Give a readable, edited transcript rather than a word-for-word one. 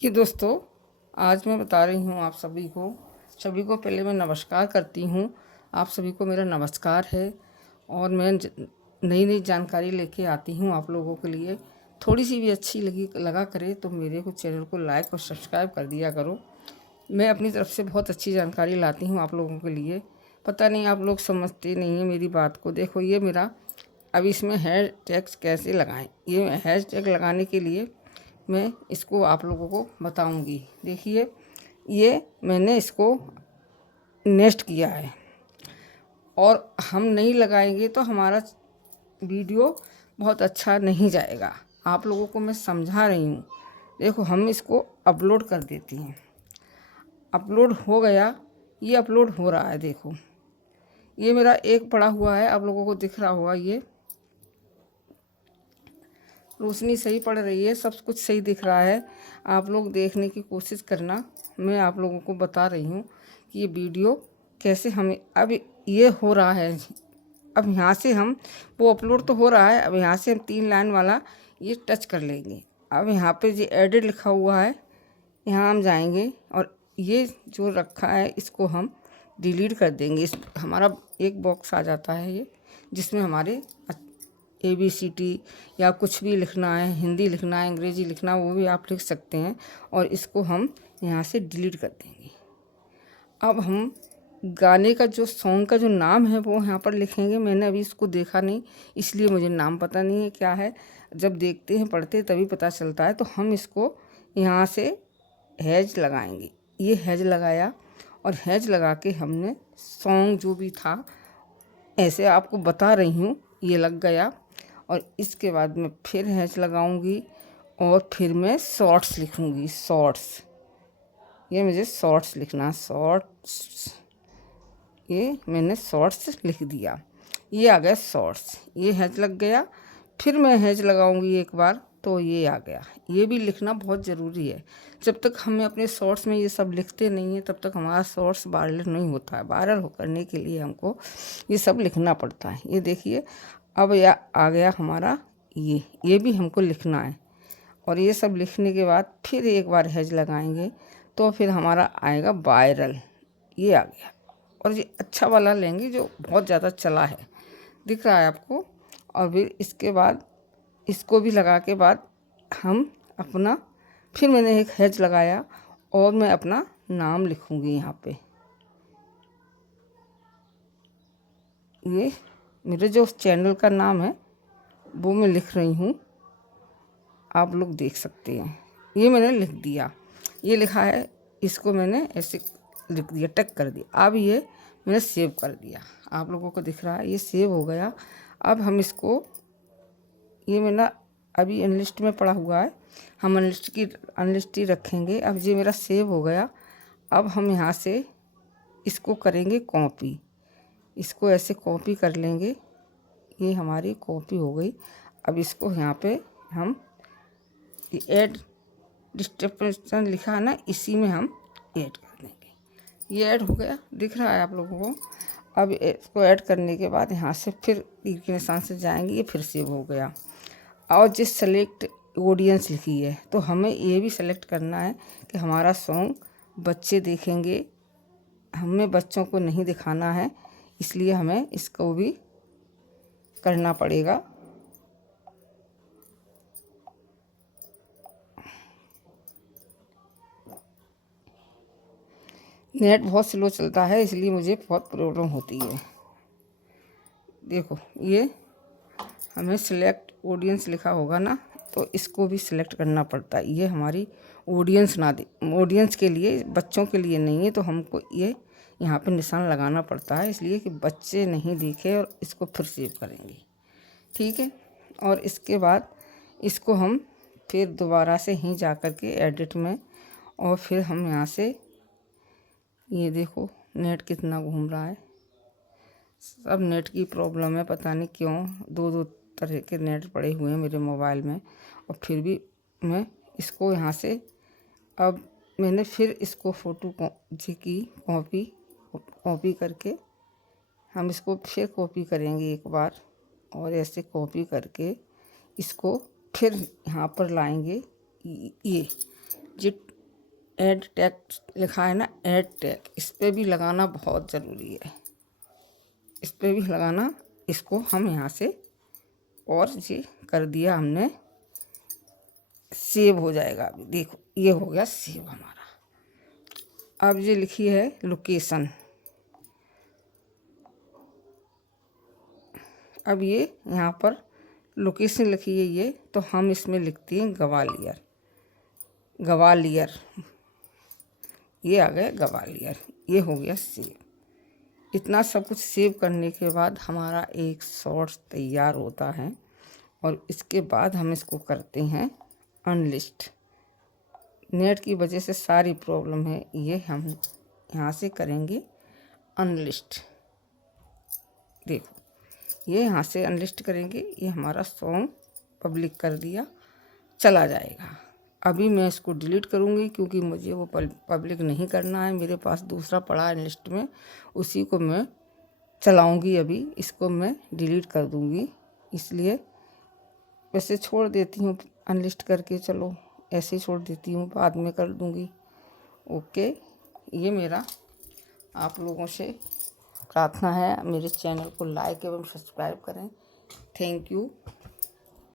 कि दोस्तों, आज मैं बता रही हूँ आप सभी को पहले मैं नमस्कार करती हूँ। आप सभी को मेरा नमस्कार है और मैं नई नई जानकारी लेके आती हूँ आप लोगों के लिए। थोड़ी सी भी अच्छी लगा करे तो मेरे को चैनल को लाइक और सब्सक्राइब कर दिया करो। मैं अपनी तरफ से बहुत अच्छी जानकारी लाती हूँ आप लोगों के लिए। पता नहीं आप लोग समझते नहीं हैं मेरी बात को। देखो ये मेरा, अब इसमें हैश टैग कैसे लगाएं, ये हैश टैग लगाने के लिए मैं इसको आप लोगों को बताऊंगी। देखिए, ये मैंने इसको नेक्स्ट किया है और हम नहीं लगाएंगे तो हमारा वीडियो बहुत अच्छा नहीं जाएगा। आप लोगों को मैं समझा रही हूँ। देखो, हम इसको अपलोड कर देती हैं। अपलोड हो गया, ये अपलोड हो रहा है। देखो, ये मेरा एक पड़ा हुआ है, आप लोगों को दिख रहा होगा। ये रोशनी सही पड़ रही है, सब कुछ सही दिख रहा है। आप लोग देखने की कोशिश करना। मैं आप लोगों को बता रही हूँ कि ये वीडियो कैसे हमें, अब ये हो रहा है। अब यहाँ से हम, वो अपलोड तो हो रहा है, अब यहाँ से हम 3 लाइन वाला ये टच कर लेंगे। अब यहाँ पे जो एडिट लिखा हुआ है, यहाँ हम जाएंगे और ये जो रखा है इसको हम डिलीट कर देंगे। इस हमारा एक बॉक्स आ जाता है ये, जिसमें हमारे ABCD या कुछ भी लिखना है, हिंदी लिखना है, अंग्रेजी लिखना है, वो भी आप लिख सकते हैं। और इसको हम यहाँ से डिलीट कर देंगे। अब हम गाने का जो सॉन्ग का जो नाम है वो यहाँ पर लिखेंगे। मैंने अभी इसको देखा नहीं, इसलिए मुझे नाम पता नहीं है क्या है। जब देखते हैं, पढ़ते तभी पता चलता है। तो हम इसको यहाँ से हैज लगाएंगे। ये हैज लगाया और हैज लगा के हमने सॉन्ग जो भी था, ऐसे आपको बता रही हूँ, ये लग गया। और इसके बाद मैं फिर हैच लगाऊंगी और फिर मैं शॉर्ट्स लिखूंगी। शॉर्ट्स, ये मुझे शॉर्ट्स लिखना, शॉर्ट्स। ये मैंने शॉर्ट्स लिख दिया, ये आ गया शॉर्ट्स। ये हैच लग गया। फिर मैं हैच लगाऊंगी एक बार, तो ये आ गया। ये भी लिखना बहुत ज़रूरी है। जब तक हमें अपने शॉर्ट्स में ये सब लिखते नहीं हैं, तब तक हमारा शॉर्ट्स वायरल नहीं होता है। वायरल करने के लिए हमको ये सब लिखना पड़ता है। ये देखिए, अब यह आ गया हमारा। ये भी हमको लिखना है। और ये सब लिखने के बाद फिर एक बार हैज लगाएंगे तो फिर हमारा आएगा वायरल। ये आ गया। और ये अच्छा वाला लेंगे जो बहुत ज़्यादा चला है, दिख रहा है आपको। और फिर इसके बाद इसको भी लगा के बाद हम अपना, फिर मैंने एक हैज लगाया और मैं अपना नाम लिखूंगी यहाँ पे। ये मेरे जो चैनल का नाम है वो मैं लिख रही हूँ, आप लोग देख सकते हैं। ये मैंने लिख दिया, ये लिखा है, इसको मैंने ऐसे लिख दिया, टक कर दिया। अब ये मैंने सेव कर दिया, आप लोगों को दिख रहा है, ये सेव हो गया। अब हम इसको, ये मेरा अभी अनलिस्ट में पड़ा हुआ है, हम अनलिस्ट ही रखेंगे। अब ये मेरा सेव हो गया। अब हम यहाँ से इसको करेंगे कॉपी, इसको ऐसे कॉपी कर लेंगे। ये हमारी कॉपी हो गई। अब इसको यहाँ पे हम ऐड डिस्क्रिप्शन लिखा है ना, इसी में हम ऐड कर देंगे। ये ऐड हो गया, दिख रहा है आप लोगों को। अब इसको ऐड करने के बाद यहाँ से फिर तीर के निशान से जाएंगे, ये फिर सेव हो गया। और जिस सेलेक्ट ऑडियंस लिखी है, तो हमें ये भी सेलेक्ट करना है कि हमारा सॉन्ग बच्चे देखेंगे, हमें बच्चों को नहीं दिखाना है, इसलिए हमें इसको भी करना पड़ेगा। नेट बहुत स्लो चलता है, इसलिए मुझे बहुत प्रॉब्लम होती है। देखो, ये हमें सिलेक्ट ऑडियंस लिखा होगा ना, तो इसको भी सिलेक्ट करना पड़ता है। ये हमारी ऑडियंस ऑडियंस के लिए, बच्चों के लिए नहीं है। तो हमको ये यहाँ पे निशान लगाना पड़ता है, इसलिए कि बच्चे नहीं देखे। और इसको फिर सेव करेंगे, ठीक है। और इसके बाद इसको हम फिर दोबारा से ही जा कर के एडिट में, और फिर हम यहाँ से, ये देखो नेट कितना घूम रहा है। सब नेट की प्रॉब्लम है, पता नहीं क्यों। दो दो तरह के नेट पड़े हुए हैं मेरे मोबाइल में, और फिर भी मैं इसको यहाँ से, अब मैंने फिर इसको फ़ोटो जी की कॉपी करके, हम इसको फिर कॉपी करेंगे एक बार। और ऐसे कॉपी करके इसको फिर यहाँ पर लाएंगे। ये ऐड टैग लिखा है ना, ऐड टैग, इस पर भी लगाना बहुत ज़रूरी है। इस पर भी लगाना। इसको हम यहाँ से और ये कर दिया हमने, सेव हो जाएगा। अभी देखो ये हो गया सेव हमारा। अब ये लिखी है लोकेशन। अब ये यहाँ पर लोकेशन लिखी है ये, तो हम इसमें लिखते हैं ग्वालियर। ग्वालियर, ये आ गया ग्वालियर। ये हो गया सेव। इतना सब कुछ सेव करने के बाद हमारा एक शॉर्ट्स तैयार होता है और इसके बाद हम इसको करते हैं अनलिस्ट। नेट की वजह से सारी प्रॉब्लम है, ये हम यहाँ से करेंगे अनलिस्ट। देखो ये यहाँ से अनलिस्ट करेंगे, ये हमारा सॉन्ग पब्लिक कर दिया, चला जाएगा। अभी मैं इसको डिलीट करूँगी क्योंकि मुझे वो पब्लिक नहीं करना है। मेरे पास दूसरा पड़ा है लिस्ट में, उसी को मैं चलाऊँगी। अभी इसको मैं डिलीट कर दूँगी, इसलिए वैसे छोड़ देती हूँ अनलिस्ट करके। चलो ऐसे ही छोड़ देती हूँ, बाद में कर दूँगी। ओके, ये मेरा आप लोगों से प्रार्थना है, मेरे चैनल को लाइक एवं सब्सक्राइब करें। Thank you.